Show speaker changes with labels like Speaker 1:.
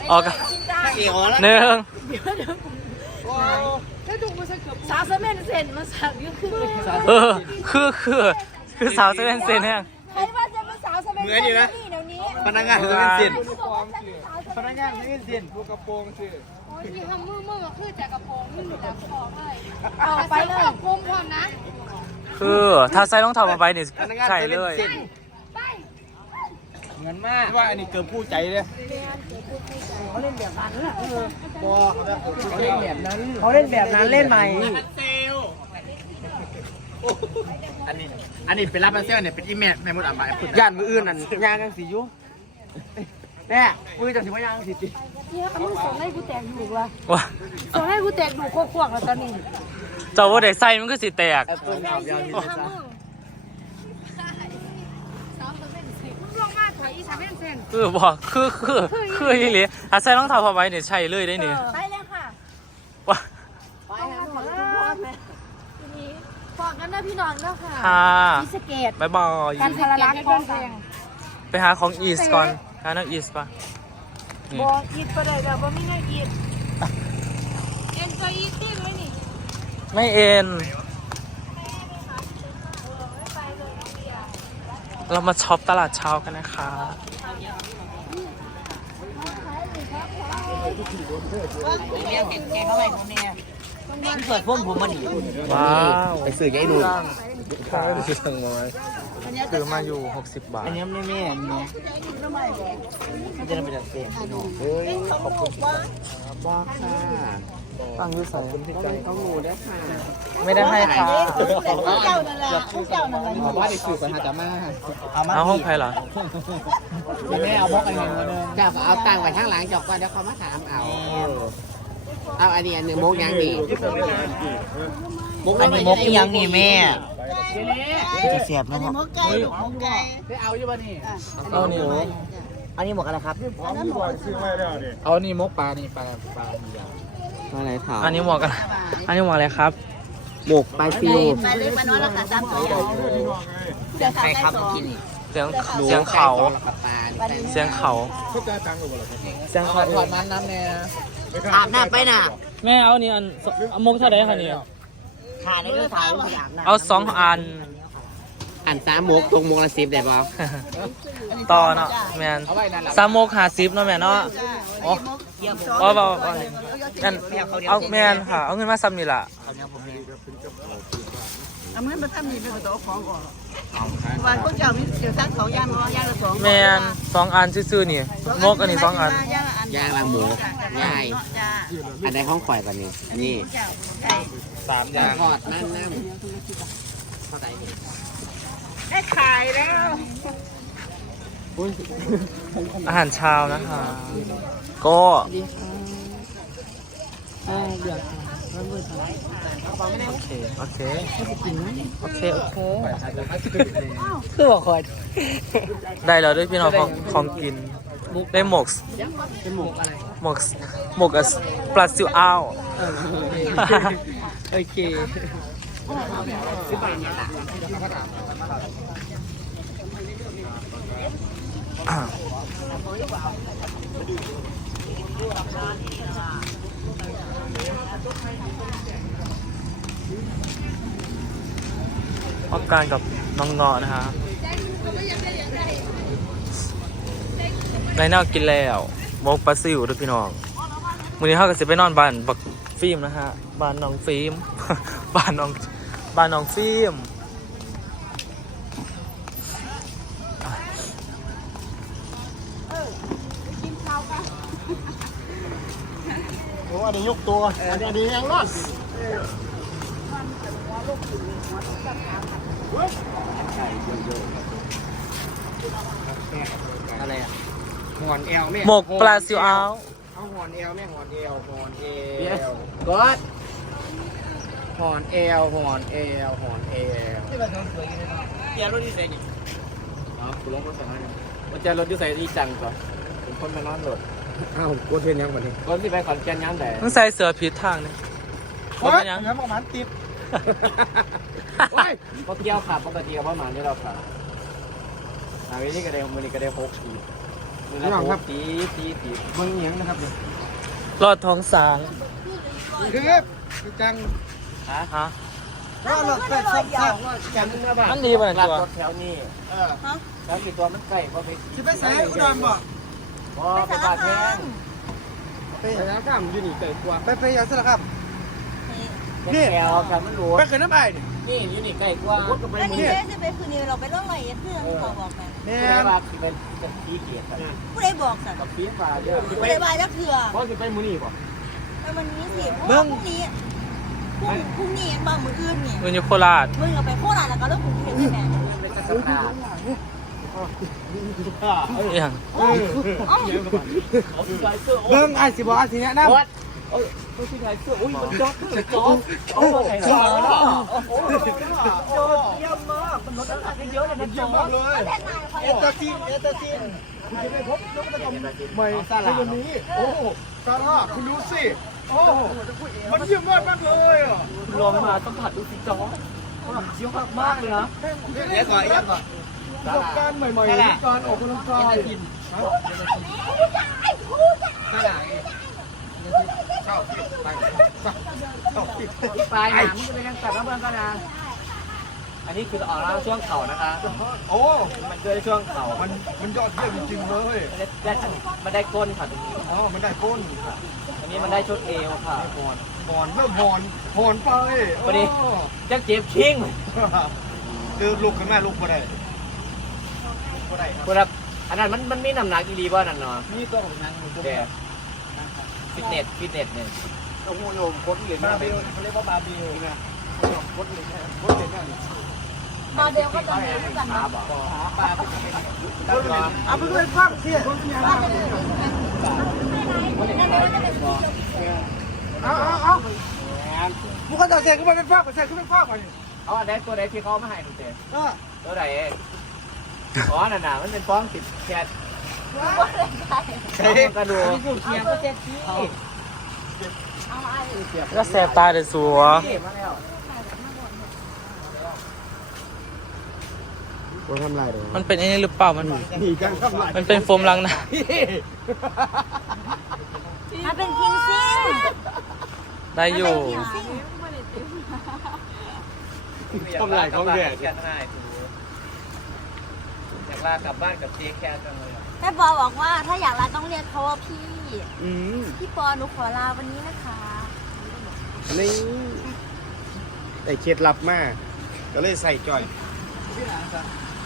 Speaker 1: ออกหนึ่ง
Speaker 2: สาวเซเมนเซนมาสักยุ่งขึ้นเลย
Speaker 1: คือสาวเซเว่นเซนเนี่ย
Speaker 2: ใครว่าจะเป็นสาวเซเมนเซนนี่เดี๋ยวนี้
Speaker 3: พนักงานเซเว่นเซน
Speaker 4: พนักงานไม่เซ็นพวกกระโปรงชื่อ
Speaker 5: โอ้ยที่ทำมือคือแต่กระโปรงนี่แต่คอให้
Speaker 2: เอาไปเลย
Speaker 5: กลมพร้อมนะ
Speaker 1: คือถ้าใส่รองเท้ามาไปเนี่ยใส่เลย
Speaker 5: ไป
Speaker 4: เงินมากว่าอันนี้เกินผู้ใจเลย
Speaker 2: เขาเล่นแบบนั้นล่ะ
Speaker 4: บอกเขาเล่นแบบนั้น
Speaker 3: เขาเล่นแบบนั้นเล่นใหม่
Speaker 4: อันนี้เป็นรับมาเซลเนี่ยเป็นอีเมลในมดอ่ะมา
Speaker 3: ย่านมืออื่นนั่นยางกันสียุแน่มือจังสิว่ายางสีจี
Speaker 2: นี่ถ้ามึงส่งให้กูแตกดูว่ะ
Speaker 1: ว่า
Speaker 2: ส่งให้กูแตกดูโคกๆแล้วตอนนี้
Speaker 1: เจ้าว่าได้ใส่มันก็สิแตก
Speaker 3: ต้นขาวเดียวนี่นะจ๊ะ
Speaker 5: มึงลงมาถอยอีสามเซน
Speaker 1: บอกคืออีหลีถ้าใส่รองเท้าผ้าใบเนี่ยใช่เลยได้เนี่ย
Speaker 2: ไปเลยค่ะ
Speaker 1: ว่า
Speaker 2: ไปค่ะขอรับทีนี้ฝากกันนะพี่น้องนะค่ะ
Speaker 1: ค่ะ
Speaker 2: พิสเกต
Speaker 1: บ๊ายบาย
Speaker 2: การพลรักษ์ของเพลง
Speaker 1: ไปหาของอีสก่อนหาน้ำอีสป่ะนี่
Speaker 2: บอกอีทประเดี๋ยวบ่มีเงินอีท
Speaker 5: เอ็นจอยอีติ้งไหมนี่
Speaker 1: ไม่เอ็นเรามาช็อปตลาดเช้ากันนะคะ
Speaker 3: เปิดพวกผมมาดิ
Speaker 1: ว้าว
Speaker 3: ไปสื่อยัยนุ่น
Speaker 1: ค่ะซื้อมาอยู่60 บาท
Speaker 3: อันนี้ไม่แม่เนี่ยมันจะเป็นแบบเสียงเฮ้ยขอบคุณบอกค่ะฟังดูใส่คุณพี่ใจเขางูได้ค่ะ
Speaker 1: ไม่ได้ให้ค่ะ
Speaker 2: เจ้านั่นแหละเจ้านั่นแหละ
Speaker 4: บอกว่าได้สื่อปัญหาจะมา
Speaker 1: เอาห้องใครเหรอ
Speaker 4: แม่เอาบล็อกอะไรเงี้ยเลย
Speaker 3: จะเอาตังค์ไว้ข้างหลังจอกก่อนเดี๋ยวเขามาถามเอาอันนี้อันหนึ่งมุกยังดีอันนี้มุกยังนี่แม่จะเสียบไหมครับ
Speaker 4: ได้เอาอยู่ป่ะนี่
Speaker 1: เอานี่
Speaker 3: อันนี้หมกอะไรครับ
Speaker 4: เอานี่มกปลานี่ปลา
Speaker 3: อะไรถาม
Speaker 1: อันนี้หมวกกันอันนี้หมวกอะไรครับ
Speaker 3: หมกปลาซิว
Speaker 2: ไปเลยมาน้อยราคา3ตัวเดี๋ยว
Speaker 3: ใครครับ
Speaker 2: 2
Speaker 3: กิน
Speaker 1: เสียงเขา
Speaker 3: ปลา
Speaker 1: เสียงเขา เสียงเขา
Speaker 4: ถอดมันน้ำเนี่ย
Speaker 3: อาบน้ำไปน่ะ
Speaker 1: แม่เอานี่อันมุกเท่าไหร่คะนี่
Speaker 3: ขาในเรื่องถ่ายอาบน้ำ
Speaker 1: เอา2 อัน
Speaker 3: อัน3หมกตรงหมกละ10ได้ป่ะ
Speaker 1: ต่อเนาะแมน3 มุก50เนาะแม่เนาะอ๋อกันเอาแมนค่ะเอาเงินมาซ้ำนี่ล่ะ
Speaker 2: เอาเงินมาทำนี่เป็นตัวของก่อนวันพวกเจ้ามีเดี๋ยวสัก2ย่างมาย่างละ2
Speaker 1: แมน2 อันซื่อๆนี่มุกอันนี้2 อัน
Speaker 3: ย่างละหมูย่ายอันใดห้องข่อยป่ะนี่นี่
Speaker 4: 3 อย่าง
Speaker 3: ทอดนั่นน้ำเท่าไหร่
Speaker 2: ได้ขายแล้ว
Speaker 1: อาหารเช้านะคะ ก็ โอเค โอเค โอเค โอเค
Speaker 3: คือบอกคอย
Speaker 1: ได้แล้วด้วยพี่น้องของกิน ได้หมก
Speaker 3: เป็นหมกอะไร
Speaker 1: หมกปลาซิวอ้าว
Speaker 3: โอเคซื้อไปเนี่ยล่ะ
Speaker 1: พบกันกับน้องเงาะนะฮะในแนวกินแล้วหมกปลาซิวด้วยพี่น้องมื้อนี้เฮาก็สิไปนอนบ้านบักฟิล์มนะฮะบ้านน้องฟิล์ม บ้านน้องฟิล์ม
Speaker 4: โอ้อันนี้ยกตัวอันนี้ยังรอด
Speaker 3: อะไรอ่ะ
Speaker 4: หอนเอวแม่
Speaker 1: หมกปลาซิวอ้าว
Speaker 4: เอาหอนเอวแม่หอนเอวหอนเอว
Speaker 3: กด
Speaker 4: หอนเอวหอนเอวหอนเอว
Speaker 3: เกียร์รถดีเซนนี่
Speaker 4: อ๋อคุณลงรถใส่ไหมมันจะรถที่ใส่ดีจังก่อนเป็นคนมานอนรถอ้าวกูเทียนยังวันนี้รถที่ไปขอนแก่นยังแต่
Speaker 1: มึงใส่เสื้อผิดทางนี่
Speaker 4: โอ้ยงั้นประมาณติดโอ้ยปกติเอาขาปกติเอาประมาณนี้เราขาอันนี้ก็ได้มือนี้ก็ได้6 ขีด
Speaker 3: พี่น้องครับ
Speaker 4: ตี
Speaker 3: เบิ้งเหนียงนะครับเนี่ย
Speaker 1: รอดท้องสาง
Speaker 3: ครับจัง
Speaker 1: ฮะ
Speaker 3: ก็หลอกแต่สับสับ
Speaker 4: แค่มึงนะบ้าน
Speaker 1: มันดีป่ะ
Speaker 4: ลาด
Speaker 1: ตัว
Speaker 4: รถแถวนี้แล้วกี่ตัวมันไก่ก็ไป
Speaker 3: ที่ไปใส่อุดรบ่
Speaker 4: ไปบาดแทง
Speaker 3: ไปแล้วข้ามอยู่นี่เกิดกว่าไปอย่างสระครับ
Speaker 4: นี่แถวครับมันหลว
Speaker 3: ไปเกิดน้ำไอ้
Speaker 4: นี่อยู่นี่ไก่กว่า
Speaker 2: อันนี้จะไปคืนนี้เราไปล่องลอยเพื่อนเขาบอกกัน
Speaker 3: แม่
Speaker 4: แม่ว่าเป็นตีเกียรติ
Speaker 2: ผู้ใดบอกสัน
Speaker 4: กับปีฟ้าเยอะ
Speaker 2: ผู้ใดบายแล้วเถื่อ
Speaker 4: เพราะจะไปมูนี่ป่ะ
Speaker 2: แล้วมันนี้สิพรุ่งนี้พรุ่งนี้บางมืออื่นนี่
Speaker 1: มันอยู่โคราช
Speaker 2: มึงเราไปโคราชแล้วก็เลิกกรุงเทพใช่ไหม
Speaker 4: เป็นกระสับ
Speaker 1: อย่าง
Speaker 3: เบิ้งไอ้สิบอกไอ้สิแนะนำ
Speaker 4: วัดผู้ชายเสื้ออุ้ยมันจ๊อกโอ้ไงล่ะโอ้เยี่ยมมากมันลดน้ำหนักได้เยอะเลยนะจ๊อก
Speaker 3: เลยเอตาซินคุณจะไม่พบนกกระจอมใหม่ในวันนี้โอ้ซาร่าคุณรู้สิโอ้มันเยี่ยมมากเลยอ่ะ
Speaker 4: ลองมาต้องผัดดูสิจ๊อกเยี่ยมมากเลยนะ
Speaker 3: เดี๋ยวก่อนประสบการณ์ใหม่ๆในการออกกำลังกาย
Speaker 4: ปลายหนังจะเป็นการตัดน้ำมันกันนะอันนี้คือออกแล้วช่วงเข่านะคะ
Speaker 3: โอ้
Speaker 4: มันเกิดช่วงเข่า
Speaker 3: มันยอดเยี่ยมจริงๆเลย
Speaker 4: มันได้ก้นค่ะตรงนี้
Speaker 3: อ๋อมันได้ก้น
Speaker 4: อันนี้มันได้ชุดเอวค่ะ
Speaker 3: หอนเริ่มหอนไป
Speaker 4: วันนี้จะเจ็บชิง
Speaker 3: คือลุกขึ้นมาลุกบ่ได้
Speaker 4: ครับอันนั้นมันมีน้ำหนักดีป่ะนั่นเนาะ
Speaker 3: นี่ตัวของนาง
Speaker 4: แต่ฟิตเนสเนี่ย
Speaker 3: โอ้โหโยมคนเหรียญบาเบลเขาเรียกว่าบาเบลนะคนเหรียญคนเหรียญเนี่ย
Speaker 2: มาเบลก็ตรงนี้ด้วยกันนะ
Speaker 3: เอาไปเลยฟังเสียเอาพวกเขาต่อเสร็จก็ไปเป็นฟังเสร็จก็เป็นฟังไป
Speaker 4: เอาอันไหนตัวไหนที่เขามาให้ดูเจตัวไหนอ๋อนั่นน่ะมันเป็นฟ้องติดแคทกระดูก
Speaker 2: เสียงก็เจ็บที่
Speaker 1: ก็แสบตาเดือดสัว
Speaker 3: ว่าทำลายเลย
Speaker 1: มันเป็นไอ้นี่หรือเปล่ามัน
Speaker 3: มีการทำลาย
Speaker 1: มันเป็นโฟมล้างหน้า
Speaker 2: มันเป็นคิงซิ่ง
Speaker 1: ได้อยู่
Speaker 3: ทำลายของแดด
Speaker 4: แคทให้อยากลากลับบ้านกับเจ๊แคทจังเลย
Speaker 2: แม่ปอบอกว่าถ้าอยากลาต้องเรียกเขาว่าพี่ พี่ปอหนูขอลาวันนี้นะคะ
Speaker 3: นี่แต่เคล็ดลับมากก็เลยใส่จ่อย